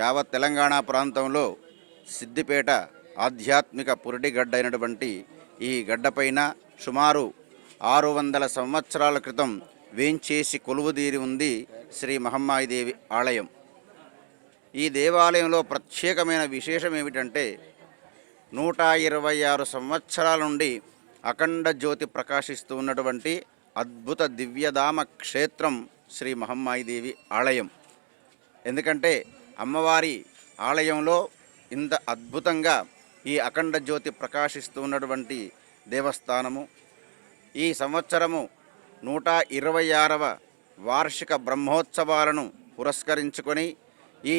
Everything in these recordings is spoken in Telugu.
యావత్ తెలంగాణ ప్రాంతంలో సిద్దిపేట ఆధ్యాత్మిక పురిటిగడ్డ అయినటువంటి ఈ గడ్డపైన సుమారు 600 సంవత్సరాల క్రితం వేంచేసి కొలువుదీరి ఉంది శ్రీ మహమ్మాయిదేవి ఆలయం. ఈ దేవాలయంలో ప్రత్యేకమైన విశేషం ఏమిటంటే 126 సంవత్సరాల నుండి అఖండ జ్యోతి ప్రకాశిస్తూ ఉన్నటువంటి అద్భుత దివ్యధామ క్షేత్రం శ్రీ మహమ్మాయిదేవి ఆలయం. ఎందుకంటే అమ్మవారి ఆలయంలో ఇంత అద్భుతంగా ఈ అఖండ జ్యోతి ప్రకాశిస్తూ ఉన్నటువంటి దేవస్థానము. ఈ సంవత్సరము 126వ వార్షిక బ్రహ్మోత్సవాలను పురస్కరించుకొని ఈ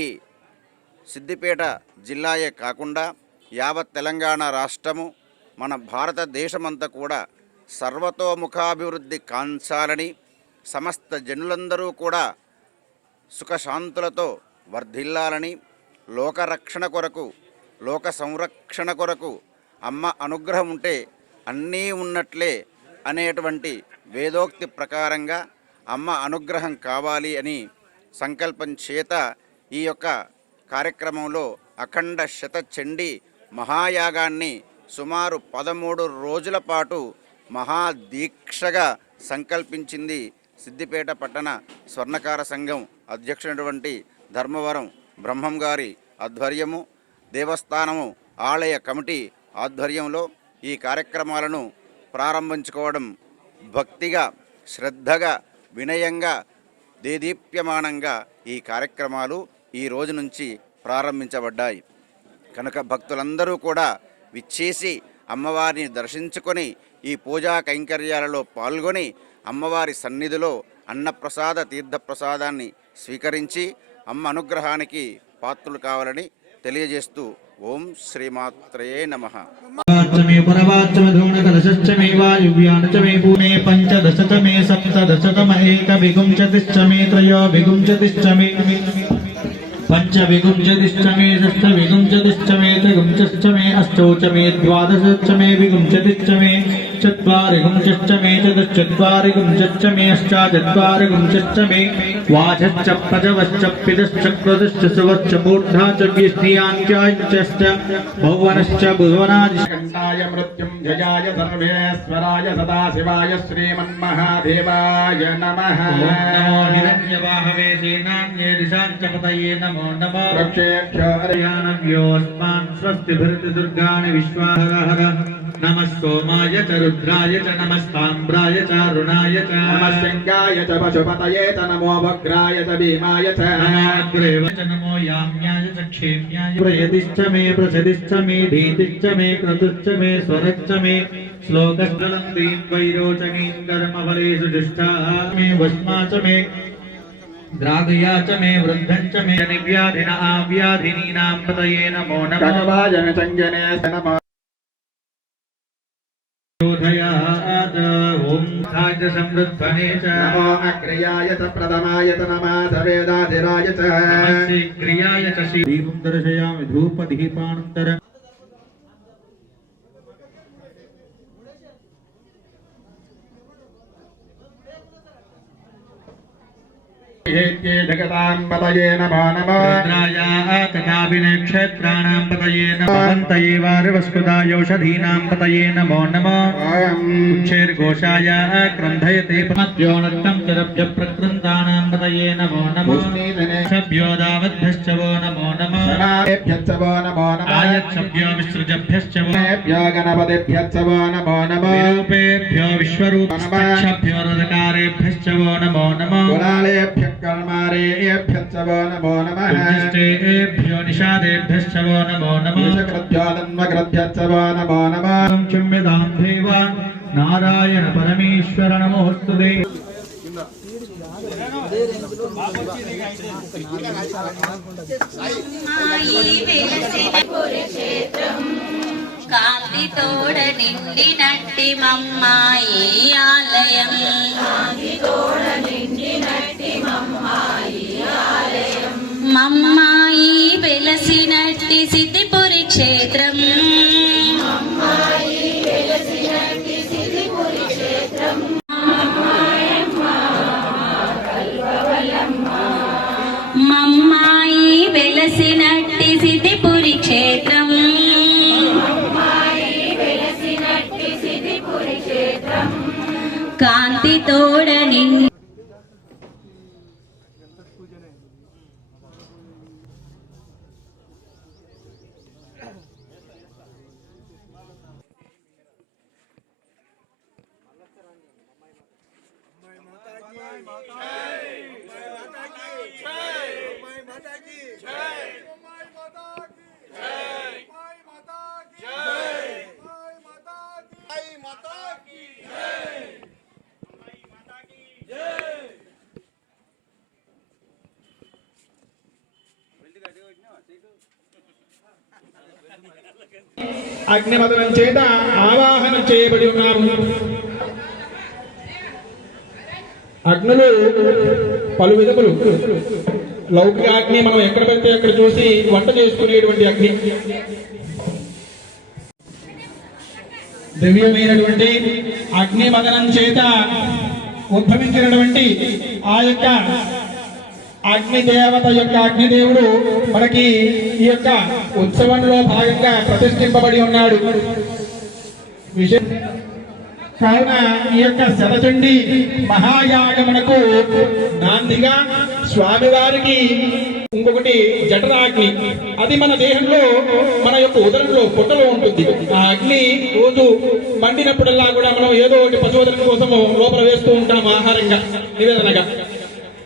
సిద్దిపేట జిల్లాయే కాకుండా యావత్ తెలంగాణ రాష్ట్రము మన భారతదేశమంతా కూడా సర్వతోముఖాభివృద్ధి కాంచాలని, సమస్త జనులందరూ కూడా సుఖశాంతులతో వర్ధిల్లాలని, లోకరక్షణ కొరకు, లోక సంరక్షణ కొరకు అమ్మ అనుగ్రహం ఉంటే అన్నీ ఉన్నట్లే అనేటువంటి వేదోక్తి ప్రకారంగా అమ్మ అనుగ్రహం కావాలి అని సంకల్పం చేత ఈ యొక్క కార్యక్రమంలో అఖండ శతచండీ మహాయాగాన్ని సుమారు 13 రోజుల పాటు మహాదీక్షగా సంకల్పించింది సిద్దిపేట పట్టణ స్వర్ణకార సంఘం అధ్యక్షుడైనటువంటి ధర్మవరం బ్రహ్మం గారి ఆధ్వర్యము, దేవస్థానము ఆలయ కమిటీ ఆధ్వర్యంలో ఈ కార్యక్రమాలను ప్రారంభించుకోవడం భక్తిగా, శ్రద్ధగా, వినయంగా, దేదీప్యమానంగా ఈ కార్యక్రమాలు ఈ రోజు నుంచి ప్రారంభించబడ్డాయి. కనుక భక్తులందరూ కూడా విచ్చేసి అమ్మవారిని దర్శించుకొని ఈ పూజా కైంకర్యాలలో పాల్గొని అమ్మవారి సన్నిధిలో అన్నప్రసాద తీర్థప్రసాదాన్ని స్వీకరించి అమ్మ అనుగ్రహానికి పాత్రులు కావాలని తెలియజేస్తూ ఓం శ్రీమాత్రే నమః. పంచదశతమే సప్తదశతమేకవిగుంశతిశ్చమే త్రయోవిగుంశతిశ్చమే पंचविगुंशतिश्चमे षष्ठविगुंशतिश्चमे त्रिगुंशश्चमे अष्टौचमे द्वादशश्चमे विगुंशतिश्चमे चत्वारिगुंशश्चमे चतुश्चत्वारिगुंशश्चमे अष्टाचत्वारिगुंशश्चमे वाचश्च प्रजवश्च पितश्च क्रतश्च सुवश्च मूर्धा च स्त्रियाञ्च भुवनश्च भुवनादिशकण्ठाय मृत्युञ्जयाय सर्वेश्वराय सदाशिवाय श्रीमन्महादेवाय नमः. नमो हिरण्यवाहवे सेनान्ये दिशाञ्चपतये नमो नमो रक्षेभ्योऽस्मान् स्वस्तिभिर्दुर्गाणि विश्वाहरः. नमः सोमाय च रुद्राय च नमस्ताम्राय च अरुणाय च नमः सिंहाय च पशुपतये च नमो वक्राय च भीमाय च नमोऽग्रेव च नमो याम्याय च क्षेम्याय प्रयतिश्च मे प्रसदिश्च मे धीतिश्च मे क्रतुश्च मे स्वरश्च मे श्लोकस्थलं दीं वैरोचमीं कर्मफलेषु जुष्टा मे वस्मा च मे द्रागया च मे वृद्धं च मे निव्याधिन आव्याधिनीनां पतये नमो नमः. भगवाजन संजने नमः. ओम खाद्य समृद्धने च नमो अग्रयाय च प्रथमाय च नमः सवेदाधिराय च नमः क्रियाय च दीपं दर्शयामि धूपदीपानंतर हेत्ये जगतां पतये नमो नमः. रुद्राय तथाभिने क्षेत्राणां पतये नमः. भवन्तये वारिवस्कुदायौषधीनां पतये नमो नमः. उच्छेर्घोषाय क्रन्धयते पद्योनक्तं चरभ्य प्रकृन्तानां पतये नमो नमः. शभ्यो दावद्भ्यश्च वो नमो नमः. शनाभ्यश्च वो नमो नमः. आयच्छभ्यो विसृजभ्यश्च वो भ्यो गणपतिभ्यश्च वो नमो नमः. विरूपेभ्यो विश्वरूपभ्यो रदकारेभ्यश्च वो नमो नमः. गुणालेभ्यः कर्मारेभ्यश्च वो नमो नमः. उद्दिष्टेभ्यो निषादेभ्यश्च वो नमो नमः. कृत्यो तन्वकृभ्यश्च वो नमो नमः. क्षम्यतां देव नारायण परमेश्वर नमोस्तुते. కాంతి తోడ నిండినట్టి మమ్మాయి ఆలయం. మమ్మాయి వెలసినట్టి సిద్ధిపురి క్షేత్రం. మమ్మాయి వెలసిన వెలసినట్టి సిద్ధిపురి క్షేత్రం కాంతి తోడ నిండి అగ్నిమదనం చేత ఆవాహన చేయబడి ఉన్నారు. అగ్నులు పలు విధములు. లౌకిక అగ్ని మనం ఎక్కడ పెడితే అక్కడ చూసి వంట చేసుకునేటువంటి అగ్ని, దివ్యమైనటువంటి అగ్నిమదనం చేత ఉద్భవించినటువంటి ఆ యొక్క అగ్నిదేవత యొక్క అగ్నిదేవుడు మనకి ఈ యొక్క ఉత్సవంలో భాగంగా ప్రతిష్ఠింపబడి ఉన్నాడు. కావున ఈ యొక్క శతచండి మహాయాగమునకు నాందిగా స్వామివారికి ఇంకొకటి జఠరాగ్ని, అది మన దేహంలో మన యొక్క ఉదరంలో పొట్టలో ఉంటుంది. ఆ అగ్ని రోజు మండినప్పుడల్లా కూడా మనం ఏదో ఒకటి పశువుదనం కోసము లోపల వేస్తూ ఉంటాము ఆహారంగా నివేదనగా.